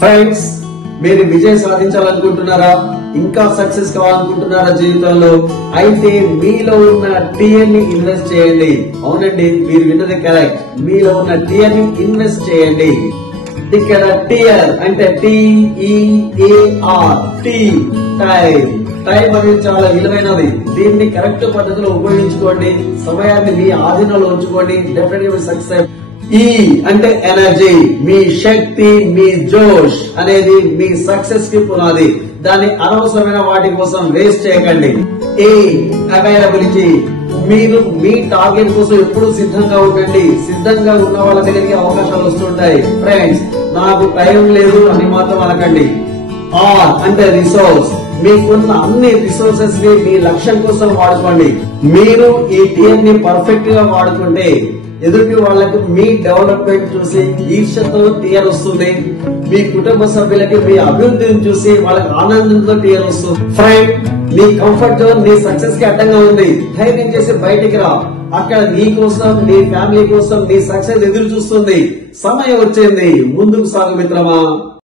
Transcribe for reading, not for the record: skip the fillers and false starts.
Friends, మీరు విజయం సాధించాలనుకుంటున్నారా? ఇంకా సక్సెస్ కావాలనుకుంటున్నారా జీవితంలో? అయితే మీలో ఉన్న టిఎన్ ని ఇన్వెస్ట్ చేయండి. అవునండి, మీరు విన్నది కరెక్ట్. మీలో ఉన్న టిఎన్ ని ఇన్వెస్ట్ చేయండి. ఇక్కడ టియర్ అంటే TEAR, టైం. టైం అనేది చాలా విలువైనది. దీన్ని కరెక్ట్ పద్ధతిలో ఉపయోగించుకోండి. సమయాన్ని మీ ఆధీనంలో ఉంచుకోండి. డెఫినెట్గా మీరు సక్సెస్. ఈ అంటే ఎనర్జీ, మీ శక్తి, మీ జోష్ అనేది మీ సక్సెస్ కి పునాది. దాన్ని అనవసరమైన వాటి కోసం వేస్ట్ చేయకండి. అవైలబిలిటీ, మీరు మీ టార్గెట్ కోసం ఎప్పుడు సిద్ధంగా ఉండండి. సిద్ధంగా ఉన్న వాళ్ళ దగ్గరికి అవకాశాలు వస్తుంటాయి. ఫ్రెండ్స్, నాకు టైం లేదు అని మాత్రం అనకండి. ఆర్ అంటే రిసోర్స్, మీకున్న అన్ని రిసోర్సెస్ ని మీ లక్ష్యం కోసం వాడుకోండి. మీరు ఈ టీఎం ని పర్ఫెక్ట్ గా వాడుకుంటే ఎదుటి వాళ్లకు మీ డెవలప్మెంట్ చూసి ఈర్ష్యతో టీఆర్ వస్తుంది. మీ కుటుంబ సభ్యులకి మీ అభివృద్ధిని చూసి వాళ్ళకి ఆనందంతో టీఆర్ వస్తుంది. ఫ్రెండ్, నీ కంఫర్ట్ జోన్ నీ సక్సెస్ కి అడ్డంగా ఉంది. ధైర్యం చేసి బయటికి రా. అక్కడ నీ కోసం, నీ ఫ్యామిలీ కోసం నీ సక్సెస్ ఎదురు చూస్తుంది. సమయం వచ్చింది, ముందుకు సాగు మిత్రమా.